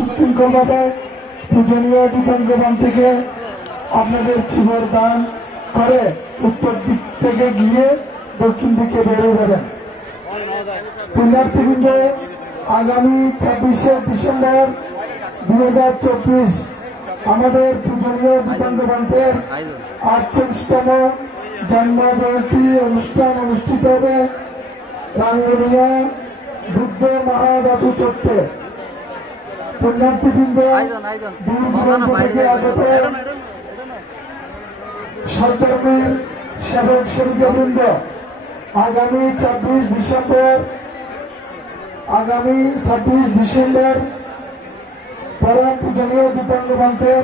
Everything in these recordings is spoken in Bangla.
সুশৃঙ্খলভাবে পূজনীয় দীপাঙ্গবান থেকে আপনাদের চিবর দান করে উত্তর দিক থেকে গিয়ে দক্ষিণ দিকে বেরিয়ে যাবেন। পুণ্যার্থীবৃন্দ, আগামী 26শে ডিসেম্বর 2024 আমাদের পূজনীয় দীপাঙ্গবানদের 48তম জন্ম জয়ন্তী অনুষ্ঠান অনুষ্ঠিত হবে রাঙ্গুনিয়া বুদ্ধ মহাবাবু চত্বরে। পুণ্যার্থীবৃন্দ, দূর দূরান্ত থেকে আগত সরকারের সেবক সেবিকাবৃন্দ আগামী 26 ডিসেম্বর পরম পূজনীয় দীপাঙ্গবানদের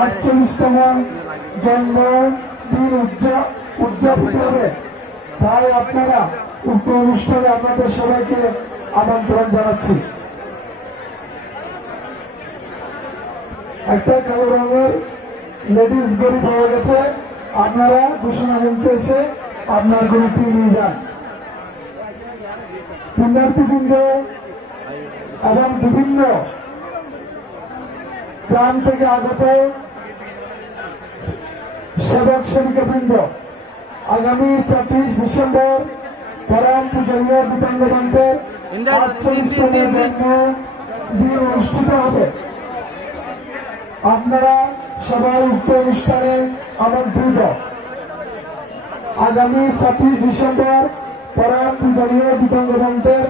48তম জন্মদিন উদযাপিত হবে। তাই আপনারা উক্ত অনুষ্ঠানে আপনাদের সবাইকে আমন্ত্রণ জানাচ্ছি। একটা কালো রঙের লেডিস গড়ি পাওয়া গেছে, আপনারা ঘোষণা বলতে এসে আপনার গড়িটি নিয়ে যান। পুণ্যার্থীবৃন্দ এবং বিভিন্ন গ্রাম থেকে আগত সেবক সেবিকাবৃন্দ আগামী 26 ডিসেম্বর পরম পূজনীয় দীপাঙ্গবানদের 48তম জন্মদিন অনুষ্ঠিত হবে। আপনারা সবাই উক্ত অনুষ্ঠানে আমন্ত্রিত। আগামী 26 ডিসেম্বর পরম পূজনীয় দীপাঙ্গবানদের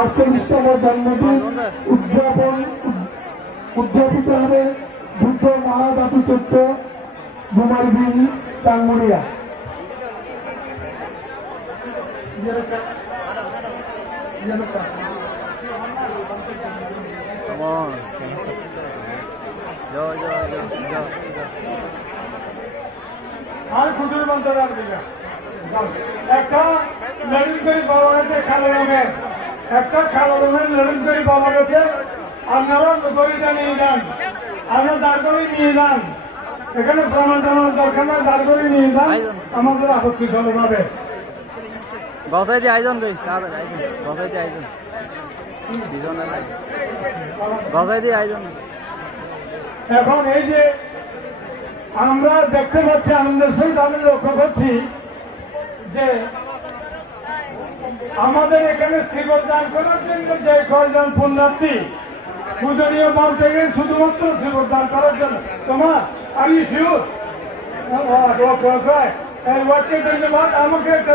48তম জন্মদিন উদযাপিত হবে বুদ্ধ মহাধাতু চত্বর, গুমারবিল, টাঙ্গুরিয়া। আর খুচুর বন্ধ একটা লেডিস গাড়ি পাওয়া গেছে কালো রঙের, একটা কালো রঙের লেডিস গাড়ি পাওয়া গেছে। আপনারা গড়িটা নিয়ে যান, আপনার দাঁড় করে নিয়ে যান। এখানে প্রমাণ টামার দরকার না, দাঁড় করে নিয়ে যান, আমাদের আপত্তি চলে যাবে। গসাইতে আয়োজন করি গসাইতে আয়োজন গসাইতে আয়োজন। এখন এই যে আমরা দেখতে পাচ্ছি, আনন্দের সহিত আমি লক্ষ্য করছি যে আমাদের এখানে শিবর দান করার জন্য যে কয়েকজন পুণ্যার্থী পূজনীয় বান থেকে শুধুমাত্র শিবর দান করার জন্য। তোমার আর ইউ শিওর? ধন্যবাদ। আমাকে একটা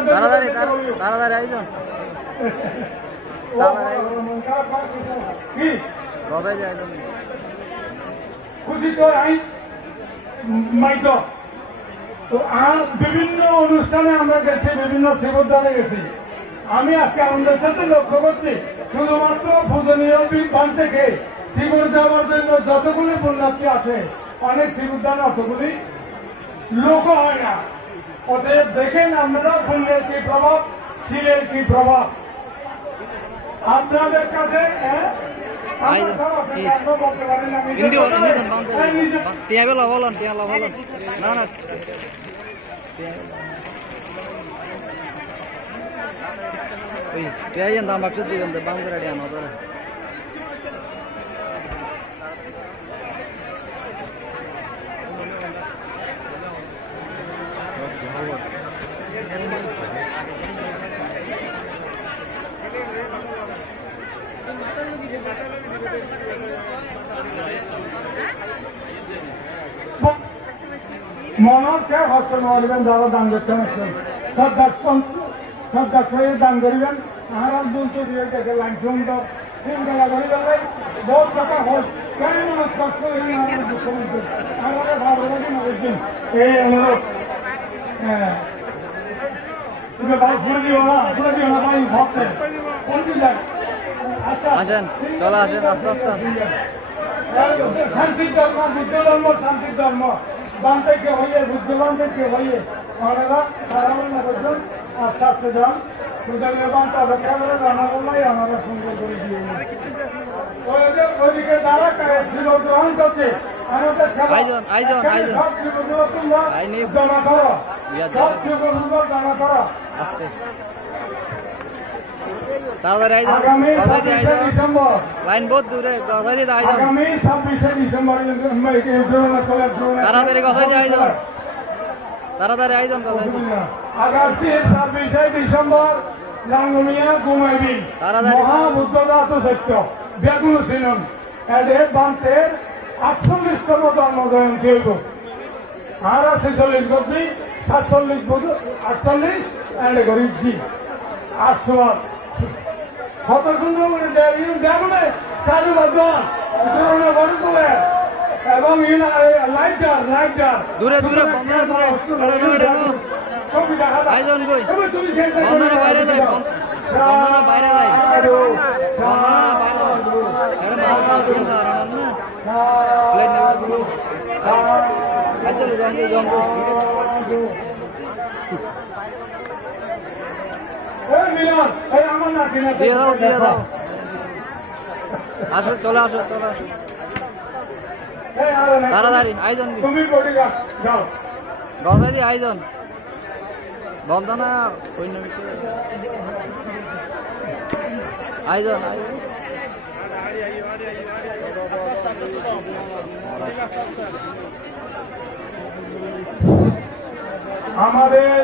কি খুশি তো মাইক তো বিভিন্ন অনুষ্ঠানে আমরা গেছি, বিভিন্ন শিবদানে গেছি। আমি আজকে আমাদের সাথে লক্ষ্য করছি শুধুমাত্র পূজনীয় বান থেকে শিবর দেওয়ার জন্য যতগুলি পুণ্যার্থী আছে, অনেক শিবদানে অতগুলি লোক হয় না। অতএব দেখেন আপনারা পুণ্যের কি প্রভাব, শিবের কি প্রভাব আপনাদের কাছে। মনকে হস্ত মারবেন, যারা দান করতে আসছেন সব দর্শক দান করবেন। আর দুটো দিয়ে দেখে লাইন সুন্দর সিঙ্গলা করে দেবে বহুত টাকা হোক কেন কষ্ট আমাদের ভালো লাগে নজর এই অনুরোধ। হ্যাঁ ভাই ঘুরে দিও না ভাই ভাবছে আসেন, চলে আসেন আস্তে আস্তে। শান্তির ধর্ম, বুদ্ধ ধর্ম, শান্তির ধর্ম। বান থেকে হইয়ে বুদ্ধবান থেকে হইয়ে ওনারা সারাবার না করছেন আস্তে আস্তে যান। পূজনীয় বানটা অপেক্ষা করে রান্না করলেই আমরা সুন্দর করে দিয়ে ওইদিকে যারা শিব গ্রহণ করছে আমাদের সব শিবগুলো তোমরা জমা করো, সব শিবগুলো জমা করো। আস্তে তাড়াতাড়ি আইজন আগামী গজাই দিয়ে 26শে আইজন ডিসেম্বর লাইন বহুত দূরে গজাই দিয়ে আইজন আগামী 26শে ডিসেম্বর তাড়াতাড়ি গজাই দিয়ে আইজন তাড়াতাড়ি আইজন গজাই দিয়ে আগামীর 26শে ডিসেম্বর লাঙ্গুনিয়া ঘুমাইবি তাড়াতাড়ি। মহাবুদ্ধজাত সত্য বেগুন ছিলেন এদের বান্তের 48তম জন্মজয়ন্তী হইব আর 46 গতি 47 বছর 48 এন্ড গরিব জি 800 কত সুন্দর করে বেগুনে চালু বাজার বড় তোলে এবং লাইটার দূরে দূরে বন্ধনা দূরে ছবি দেখা যায় আইজন কই এবার তুমি সেটা বন্ধনা বাইরে যায় বন্ধনা বাইরে যায় বন্ধনা বাইরে প্লেন নেওয়া গুলো আইজন জঙ্গল জঙ্গল দিয়ে দাও আসো চলে আসো তাড়াতাড়ি আইজন তুমি বডিগার্ড যাও গজাই দিয়ে আইজন বন্ধনা সৈন্য আইজন আইজন আমাদের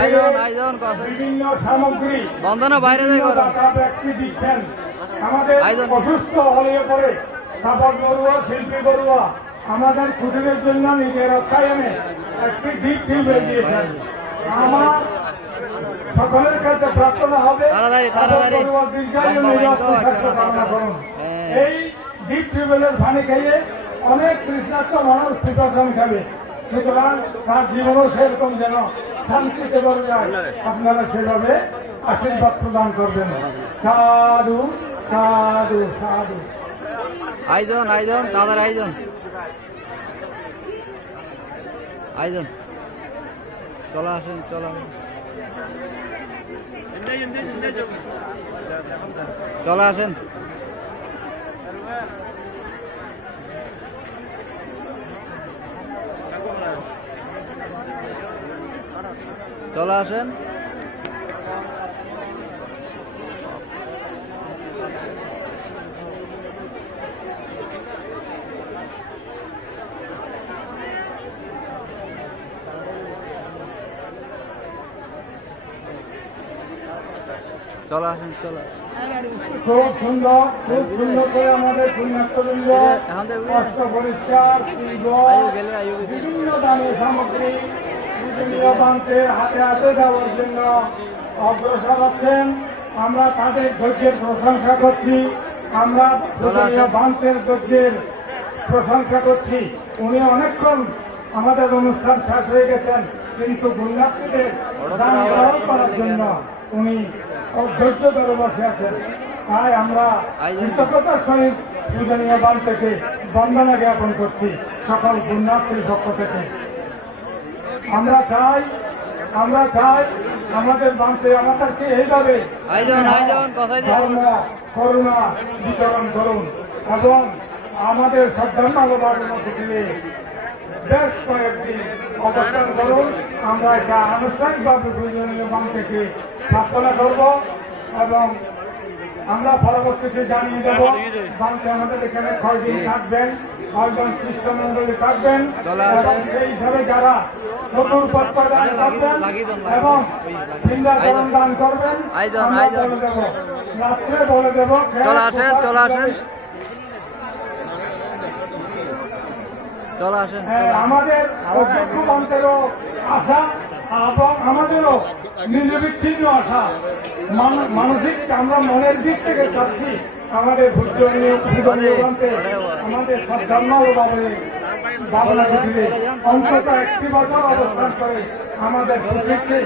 আইজন আইজন বিভিন্ন সামগ্রী বন্ধনা বাইরে যায় করো দাতা ব্যক্তি দিচ্ছেন আমাদের আয়োজন। অসুস্থ হলে পরে কাপড় বড়ুয়া শিল্পী বড়ুয়া আমাদের কুটিরের জন্য নিজের অর্থায়নে একটি ডিপ টিউবওয়েল দিয়েছেন আমার সকলের কাছে প্রার্থনা হবে তাড়াতাড়ি, কাপড় তাড়াতাড়ি। বড়ুয়া দীর্ঘায়ু বন্ধ নিরস্ত বন্ধ, স্বাস্থ্য একটা কামনা করুন হ্যাঁ। এই ডিপ টিউবওয়েলের পানি খেয়ে অনেক তৃষ্ণার্ত মানুষ পিপাসাম খাবে সুতরাং তার জীবনও সেরকম যেন শান্তিতে বলে যায় আপনারা সেভাবে আশীর্বাদ প্রদান করবেন সাধু সাধু সাধু আইজন আইজন তাড়াতাড়ি আইজন আইজন চলে আসেন চলে আসেন চলে আসেন চলে আসেন চলে আসেন চলে আসেন খুব সুন্দর করে আমাদের পুণ্যাত্মবৃন্দ এখন তো কষ্ট পরিষ্কার শিল্প আয়ু গেলে আয়ু গেলে বিভিন্ন দামি সামগ্রী বিভিন্ন প্রান্তে হাতে হাতে দেওয়ার জন্য অগ্রসর হচ্ছেন আমরা তাদের ধৈর্যের প্রশংসা করছি আমরা বান্তের ধৈর্যের প্রশংসা করছি উনি অনেকক্ষণ আমাদের অনুষ্ঠান শেষ হয়ে গেছেন কিন্তু পুণ্যার্থীদের দান গ্রহণ করার জন্য উনি অধৈর্য ধরে বসে আছেন তাই আমরা কৃতজ্ঞতার সহিত পূজনীয় বান থেকে বন্দনা জ্ঞাপন করছি সকল পুণ্যার্থীর পক্ষ থেকে আমরা চাই আমাদের বানতে আমাদেরকে এইভাবে আইজন আইজন কসাই দিয়ে ধর্ম করুণা বিতরণ করুন এবং আমাদের শ্রদ্ধামালবাদের মধ্যে দিয়ে বেশ কয়েকদিন অবস্থান করুন আমরা এটা আনুষ্ঠানিকভাবে প্রয়োজনীয় বান থেকে প্রার্থনা করব এবং আমরা পরবর্তীতে জানিয়ে দেব বানতে আমাদের এখানে কয়দিন থাকবেন কয়জন শিষ্যমন্ডলী থাকবেন এবং সেই হিসাবে যারা চতুর্পক্ষ দান করবেন এবং পিণ্ডাচরণ দান করবেন আমরা বলে দেব রাত্রে বলে দেব চলে আসেন চলে আসেন চলে আসেন আমাদের অধ্যক্ষ মন্ত্রেরও আশা এবং আমাদেরও নির্বিচ্ছিন্ন আশা মানসিক আমরা মনের দিক থেকে চাচ্ছি আমাদের আমাদের সদ্ধর্মভাবে বাবলা কুটিরে অন্তত একটি বছর অবস্থান করে আমাদের প্রকৃতিকে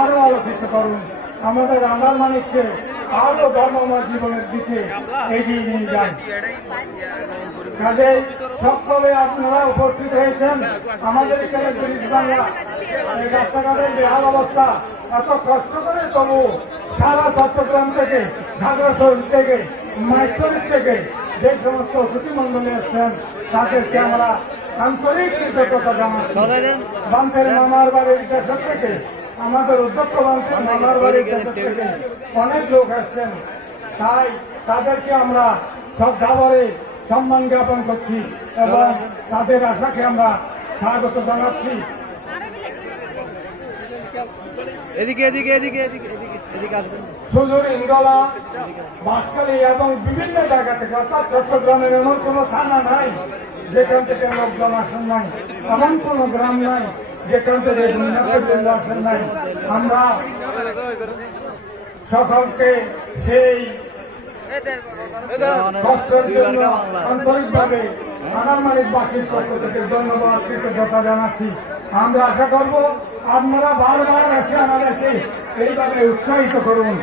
আরো আলোকিত করুন আমাদের রান্নার মানিককে আরো ধর্মময় জীবনের দিকে এগিয়ে নিয়ে যান কাজেই সকলে আপনারা উপস্থিত হয়েছেন আমাদের এখানে ব্রিটিশ বাংলা এই রাস্তাঘাটের বেহাল অবস্থা এত কষ্ট করে তবু সারা চট্টগ্রাম থেকে খাগড়াছড়ি থেকে মাইশরীফ থেকে যে সমস্ত অতিথিমন্ডলী এসছেন তাদেরকে আমরা আন্তরিক কৃতজ্ঞতা জানাচ্ছি বান্তের মামার বাড়ির দেশের থেকে আমাদের অধ্যক্ষ মন্ত্রী মামার বাড়ির কাছে থেকে অনেক লোক আসছেন, তাই তাদেরকে আমরা শ্রদ্ধাভরে সম্মান জ্ঞাপন করছি এবং তাদের আশাকে আমরা স্বাগত জানাচ্ছি। এদিকে এদিকে এদিকে এদিকে এদিকে এদিকে আসবেন। সুদূর ইন্দোলা, বাঁশখালী এবং বিভিন্ন জায়গা থেকে, অর্থাৎ চট্টগ্রামের এমন কোনো থানা নাই যেখান থেকে লোকজন আসেন নাই, এমন কোনো গ্রাম নাই যেখান থেকে আসেন নাই। আমরা সকলকে সেই কষ্টের জন্য আন্তরিকভাবে আনারমানিকবাসীর পক্ষ থেকে ধন্যবাদ কৃতজ্ঞতা জানাচ্ছি। আমরা আশা করব আপনারা বারবার এসে আমাদেরকে এইভাবে উৎসাহিত করুন।